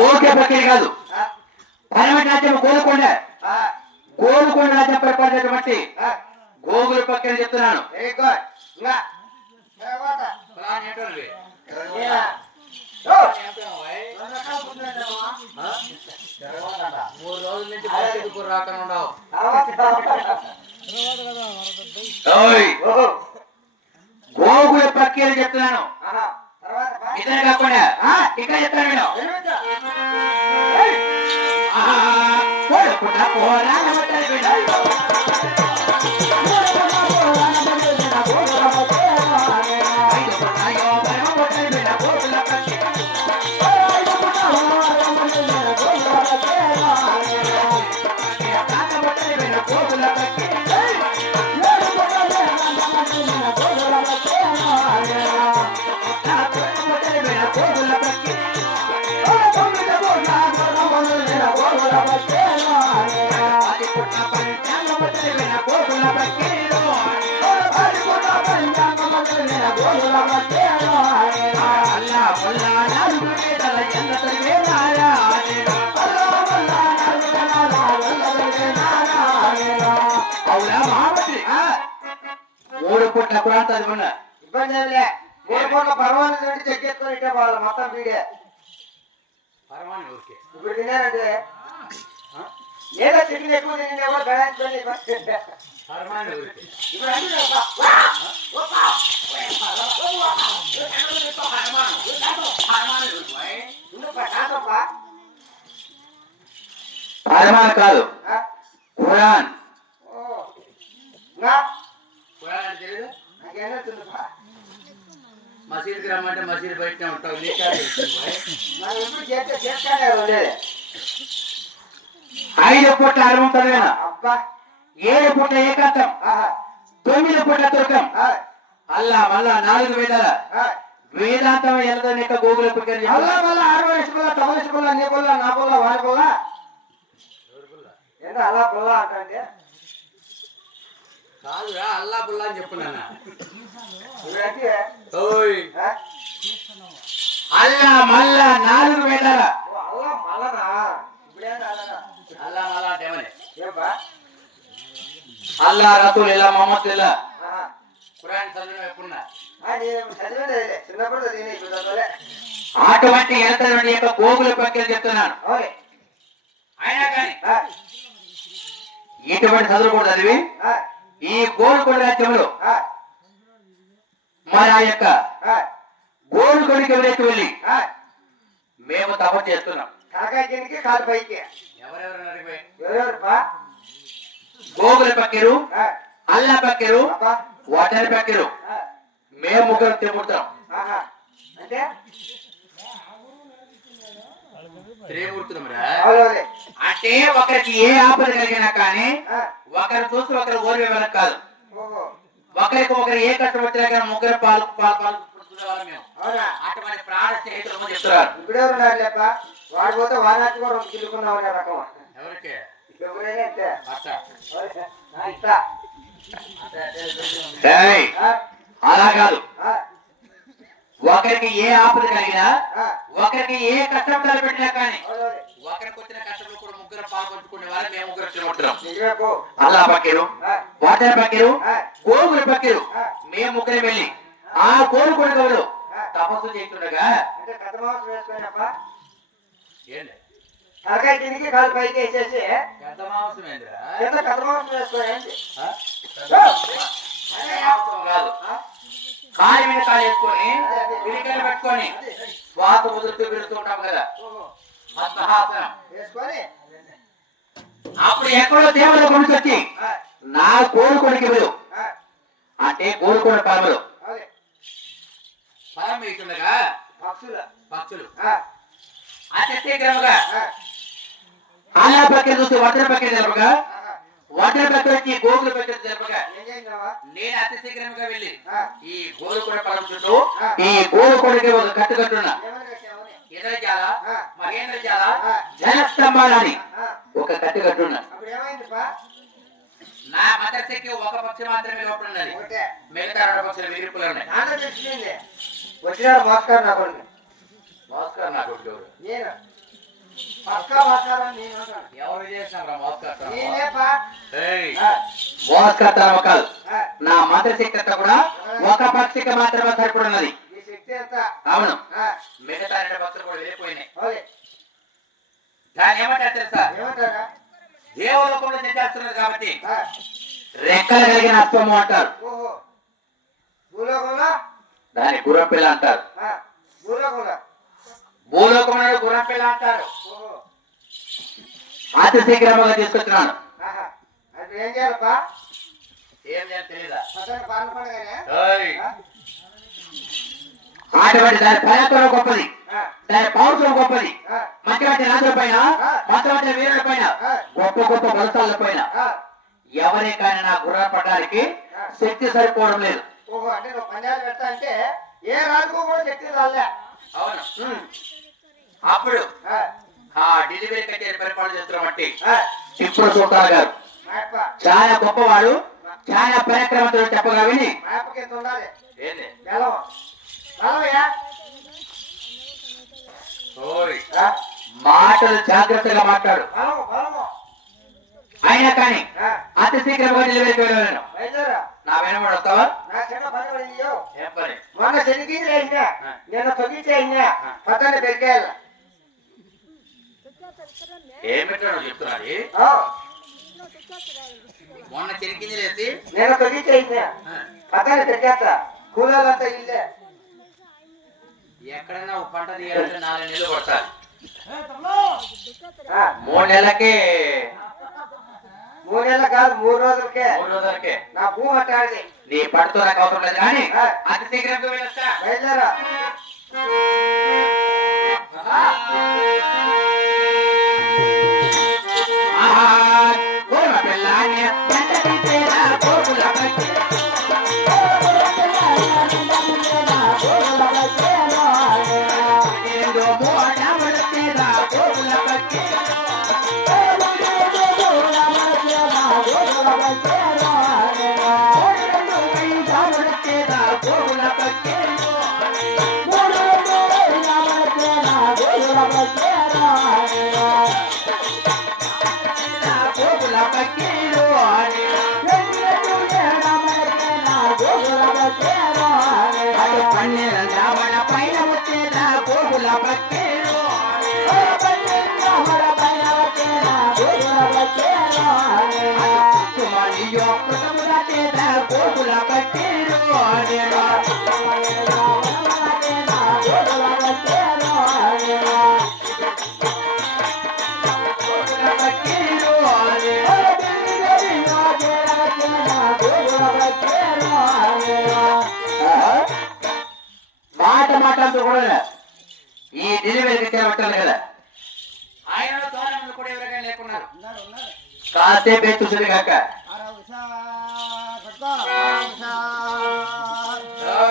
Okay పక్కనే కాదు పరమటి రాజ్యం గోలుకొండ గోలుకొండ రాజ్యం పరిపాలించినటువంటి గోగుల పక్కన చెప్తున్నాను. గోగుల పక్కన చెప్తున్నాను. ఇతనే కాకుండా ఇక్కడ చెప్తాను నేను. మూడు పూట్ల కురాన్ చదువుకున్నా ఇబ్బంది ఏమిలే. 3 పూట్ల పర్వాలేదు అంటే చెక్కేసుకొని ఇట్టే పోవాలి మొత్తం వీడే. ఇప్పుడు తిన్నారంటే ఏదో చికెన్ ఎక్కువ తిని ఎవరు గడాయించుకొని ఇప్పుడు పరమాన్ కాదు ఖురాన్. మసీదుకి రమ్మంటే మసీదు బయటనే ఉంటావు. ఐదు పూట్ల అరవం చదివేనా 7 పూట్ల ఏకాంతం 9 పూట్ల తుర్కం అల్లా మళ్ళా 4 వేదాల వేదాంతం ఎల్లదో నీక గోగుల పుట్టిన అల్లా మళ్ళా 6 వేసుకుల్లా తమలిసుకుల్లా నీ పుల్లా నా పుల్లా వాడి పుల్లా ఏంటో అల్లా పుల్లా అంటే కాదురా అల్లా పుల్లా అని చెప్పున్నా. అల్లా మళ్ళా 4 వేదాల అల్లా మళ్ళనా అల్లా మళ్ళా దేవనే అల్లా రసూల్ ఇలా మొహమ్మద్ ఇలా ఖురాన్ చదివిన ఎప్పుడున్నా చిన్నప్పుడు అటువంటి ఎత్తటువంటి యొక్క గోగుల పక్కన చెప్తున్నాను. అయినా కానీ ఇటువంటి చదువు కూడా చదివి ఈ గోల్కొండ రాజ్యంలో మరి ఆ యొక్క గోల్కొండకి ఎవరైతే వెళ్ళి మేము తపస్సు చేస్తున్నాం. కాకాకి కాలు పైకి ఎవరెవరు గోగుల పక్కరు అల్లా పక్కరు వడ్డల పక్కరు మేము ముగ్గురు తిరుగుతాం. అంటే అంటే ఒకరికి ఏ ఆపద కలిగినా కానీ ఒకరు చూసి ఒకరు ఓర్వే వాళ్ళకి కాదు. ఒకరికి ఒకరు ఏ కష్టం వచ్చినా కానీ ముగ్గురు పాలు మేము అటువంటి ప్రాణ స్నేహితులు చెప్తున్నారు. ఇప్పుడెవరు లేప వాడు పోతే వారానికి కూడా 2 కిలుకున్నాం అనే రకం. ఎవరికి అలా కాదు. ఒకరికి ఏ ఆపద కలిగినా ఒకరికి ఏ కష్టం తలపెట్టినా కానీ ఒకరికి వచ్చిన కష్టంలో కూడా ముగ్గురు పాల్పంచుకునే వాళ్ళు మేము ముగ్గురు తిరుగుతున్నాం. అల్లా పక్కరు వాటర్ పక్కరు గోగుల పక్కరు మేము ముగ్గురు వెళ్ళి ఆ గోల్కొండ గౌడు తపస్సు చేస్తుండగా తలకాయ కిందికి కాలు పైకి వేసేసి పెద్ద మాంసం ఏంద్రా కథ మాంసం వేసుకోండి. కాదు కాలి మీద కాలు వేసుకొని పిడికలు పెట్టుకొని శ్వాస వదులుతూ విడుతూ ఉంటాం కదా పద్మహాసనం వేసుకొని అప్పుడు ఎక్కడో దేవుడు కొనుకొచ్చి నా గోల్కొండకి వెళ్ళు అంటే గోల్కొండ పరమలు ఫలం వేస్తుండగా పక్షులు అత్యగ్రహంగా అల్లా పక్కన చూసి వడ్ర పక్కన జరపగా వడ్ర పక్కన వచ్చి గోగుల పక్కన జరపగా నేను అతి శీఘ్రంగా వెళ్ళి ఈ గోల్కొండ పరం చుట్టూ ఈ గోల్కొండకి ఒక కట్టు కట్టున్నా ఇంద్రజాల మహేంద్రజాల జలస్తంభాలని ఒక కట్టు కట్టున్నా నా మదర్శకి ఒక పక్షి మాత్రమే లోపల ఉన్నది. ఒకటే మిగతా రెండు పక్షులు విరిపులు ఉన్నాయి. దాంట్లో తెలిసింది వచ్చినాడు మోస్కారు నా కొడుకు మోస్కార్ నా కొడుకు ఎవరు? నేను పక్కా మోస్కారం నేను అంటాను. ఎవరు చేసినారా మోస్కార్? నేనేపా ఏయ్, మోస్కార్ తరమకాలు ఆ, నా మదర్శక్తి అంతా కూడా ఒక పక్షికి మాత్రమే సరిపడున్నది. ఈ శక్తి ఎంత అవును, ఆ, మిగతా రెండు పక్షులు కూడా వెళ్ళిపోయినాయి. ఓలే దాన్ని ఏమంటారు తెలుసా? ఏమంటారా దేవలోకంలో నించేస్తున్నది కాబట్టి ఆ, రెక్కలు కలిగిన అశ్వము అంటారు. ఓహో భూలోకంలో దాన్ని గుర్రం పిల్ల అంటారు. ఆ, భూలోకంలో భూలోకంలో గుర్రం పిల్ల అంటారు. ఓహో అతి శీఘ్రముగా తీసుకొచ్చినాను. ఆహా అంటే ఏం చేయాలప్పా ఏం చేయాలి తెలీదా? పక్కన పాలన పండుగనే ఏయ్, అటువంటి దాని పరాక్రమం గొప్పది, ఆ, దాని పౌరుషం గొప్పది. ఆ, మంచి మంచి రాజుల పైన, మంచి మంచి వీరుల పైన, గొప్ప గొప్ప బలసాల పైన ఆ, ఎవరికైనా నా గుర్రం పడడానికి శక్తి సరిపోవడం లేదు. ఓహో అంటే నువ్వు పంజాబ్ పెడతా అంటే ఏ రాజుకు కూడా శక్తి రాలే అవును, ఉమ్, అప్పుడు ఆ, ఆ డెలివరీ కచేరీ పరిపాలన చేస్తున్నటువంటి ఆ, టిప్పు సుల్తాన్ గారు మా అప్ప చాలా గొప్పవాడు, చాలా పరాక్రమతుడు చెప్పగా విని మా అప్పకి ఎంత ఉండాలి ఏంది? బెల్లం బెల్లమయ్యా ఓయ్, ఆ, మాటలు జాగ్రత్తగా మాట్లాడు. బలము బలము అయినా కానీ ఆ, అతి శీఘ్రంగా డెలివరీకి వెళ్ళాను. బయలుదేరా నా వెనబడి వస్తావా? నా చిన్న పని పడింది ఏం పని? మొన్న శనికి అయినా నిన్న తొగితే అయినా పక్కన పెరిగేయాల ఏమిటో చెప్తున్నది. మొన్న చెరికింది లేసి నేను తొగితే అయినా పక్కన పెరిగేస్తా కూలంతా ఇల్లే ఎక్కడైనా ఒక పంట తీయాలంటే 4 నెలలు పడతాయి. ఆ, 3 నెలలకి 3 నెలలు కాదు 3 రోజులకే 3 రోజులకే నా భూమి అట్టాడిది నీ పడుతూ నాకు అవసరం లేదు కానీ అతి శీఘ్రంగా వెళ్ళొస్తా. బయలుదేరా ఆహా, గోమ పిల్లాన్ని వెంట తీసేరా గోకుల పక్షి. ఏదో మోడ ముడతేరా గోకుల పక్షి. మోడను పైన ముడతేరా గోకుల పక్షి. గోకుల పక్షిలో అటు పన్నెల రావణ పైన వచ్చేదా గోకుల పక్షిలో. కుమారియో పుటముల చేదా గోకుల పక్షిలో. గోకుల పక్షిలో మాట మాట్లాడుతూ కూడా ఈ డెలివరీకి చేరబట్టాలి కదా. ఆయన దూరంలో కూడా ఎవరికైనా లేకున్నారు. కాసేపు చూసింది కాక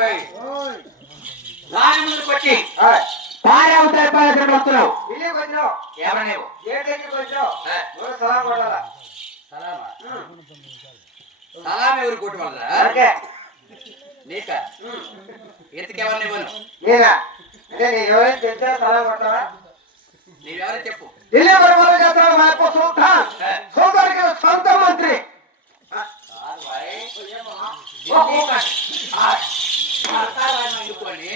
ఏయ్, దాని ముందుకు వచ్చి పారే అవుతాయి పారేసరికి వస్తున్నావు. ఇల్లుకి వచ్చినావు ఎవరు నీవు? ఏ దగ్గరికి వచ్చినావు ఆ, నువ్వు సలాం కొడాలా సలామా? సలాం ఎవరు కొట్టుకోవాలరా? ఓకే నీకా? ఇంతకెవరు నీవు? నేనా అంటే నేను ఎవరైనా తెలిసా సలాం కొడతావా నీవెవరో చెప్పు. ఢిల్లీ పరిపాలన చేస్తాడు మా యొక్క సుల్తాన్ సుల్తాన్కి సొంత మంత్రి కాదు భాయ్, ఢిల్లీ కాదు. సర్కారు ఎందుకొని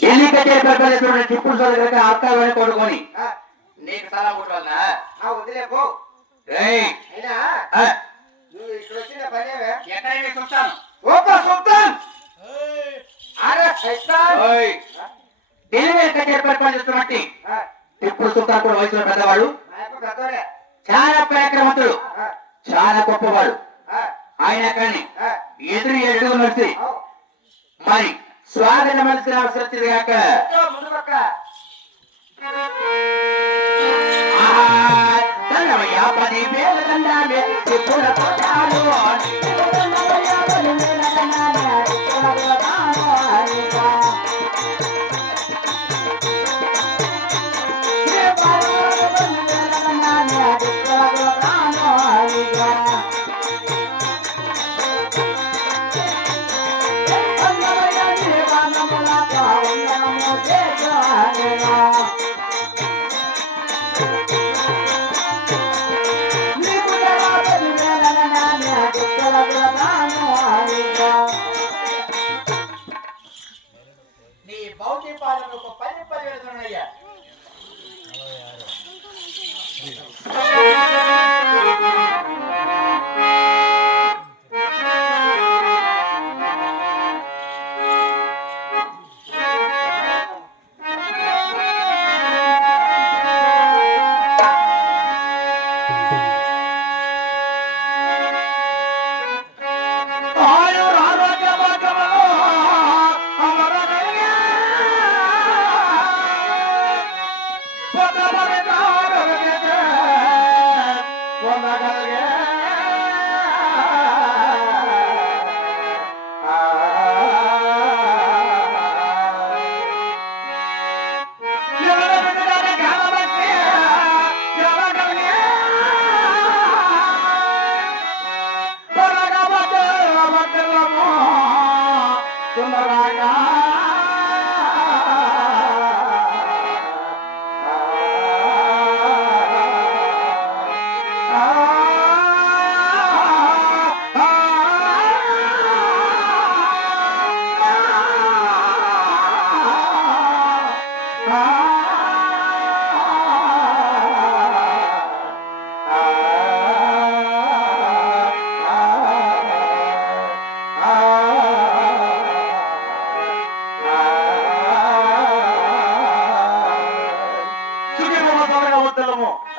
ఢిల్లీ కచేరీ పరిపాలిస్తున్న టిప్పు సుల్తాన్ దగ్గర ఆస్కారాన్ని కొడుకొని ఆ, నీకు సలహా కొట్టాలనా? వదిలే పో ఏయ్, అయినా ఆ, నువ్వు ఇక్కడ వచ్చిన పనేవే ఎక్కడైనా చూస్తాను. ఓపా సుల్తాన్ అరే సైతాన్ ఓయ్, ఢిల్లీ కచేరీ పరిపాలిస్తున్నట్టు ఆ, టిప్పు సుల్తాన్ కూడా వయసులో పెద్దవాడు, మా యొక్క పెద్దోడే చాలా పరాక్రమవంతుడు, ఆ, చాలా గొప్పవాడు. ఆ, ఆయన కానీ ఆ, ఎదురు ఎడుగు నడిచి అవు. మరి స్వాగతం మలిసిన అవసరం వచ్చింది కాక ఇదో ముందు పక్క దండమయ్యా 10,000 దండాలే టిప్పుల కొట్టాలు. నీ భౌతిక పాలనకు 10,000 ఉన్నాయ్యా.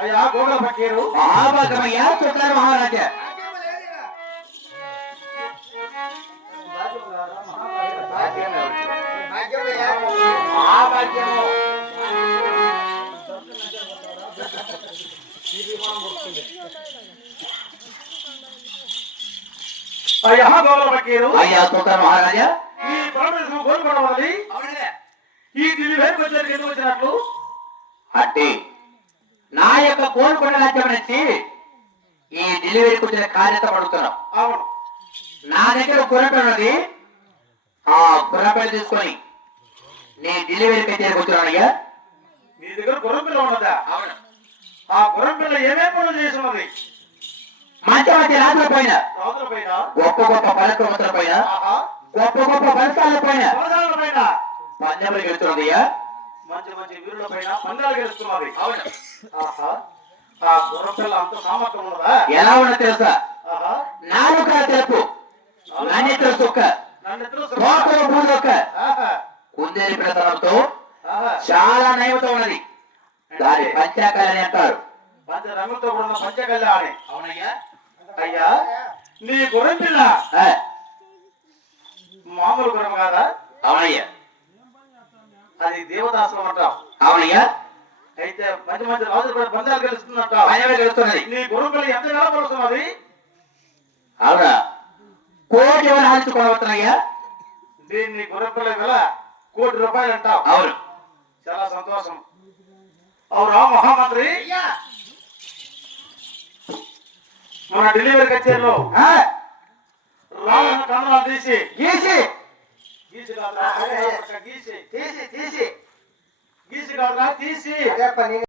అయ్యా గోగల ఫకీరు మహాభాగమయ్యా చుట్టారు మహారాజా. మహాభాగ్యము అయ్యా గోగల ఫకీరు అయ్యా చుట్టారు మహారాజా. ఈ పరమేశ్వరు కోరుకోవడాలి అవునదే ఈ ఢిల్లీ వైపు వచ్చేసరికి ఎందుకు వచ్చినట్లు అంటే నా యొక్క కోరుకున్న రాజ్యం నుంచి ఈ డెలివరీకి వచ్చిన కార్యత పడుతున్నాం. అవును నా దగ్గర కుర్రట ఉన్నది. ఆ కుర్రపల్లి తీసుకొని నీ డెలివరీ కచేరికి వచ్చినానయ్యా. నీ దగ్గర గుర్రం పిల్ల ఉన్నదా? అవును. ఆ గుర్రం పిల్ల ఏమేం పనులు చేస్తున్నది? మంచి మంచి రాజుల పైన, రాజుల పైన, గొప్ప గొప్ప పలక్రమతుల పైన, గొప్ప గొప్ప ఫలితాల పైన పరదాల పైన, పందెములు గెలుస్తున్నదయ్యా. మంచి మంచి వీరుల పైన పందాలు గెలుస్తున్నది. అవును. ఆహా ఆ గుర్రం పిల్ల అంత సామర్థ్యం ఉన్నదా? ఎలా ఉన్నది తెలుసా? ఆహా నాలుక తెలుపు, నన్నితో సుక్క, నన్ను తోటలో పూదొక్క, ఆహా కుందేలి ప్రసారంతో ఆహా చాలా నయమతో ఉన్నది. దాని పంచాకాలని అంటారు. పంచ రంగులతో కూడిన పంచకళ్యాణి. అవునయ్యా. అయ్యా నీ గుర్రం పిల్ల ఆ, మామూలు గుర్రం కాదా? అవునయ్యా. అది దేవదాసులం అంటాం. అవునయ్యా. అయితే మంచి మంచి రాజుల పైన పందాలు గెలుస్తుందంటావు. పందెములు గెలుస్తున్నది. నీ గుర్రం పిల్ల ఎంత నెల పడుతున్నది? అవునా? కోటి ఎవరు ఆల్చుకోవచ్చునయ్యా? దీన్ని గుర్రం పిల్ల విల ₹1,00,00,000 అంటావు. అవును. చాలా సంతోషం. అవునా మహామంత్రి, మన డెలివరీ కచేరీలో ఆ, రావణ కన్నాలు తీసి గీసి గీసి కాదురా, గీసి తీసి తీసి గీసి కాదురా తీసి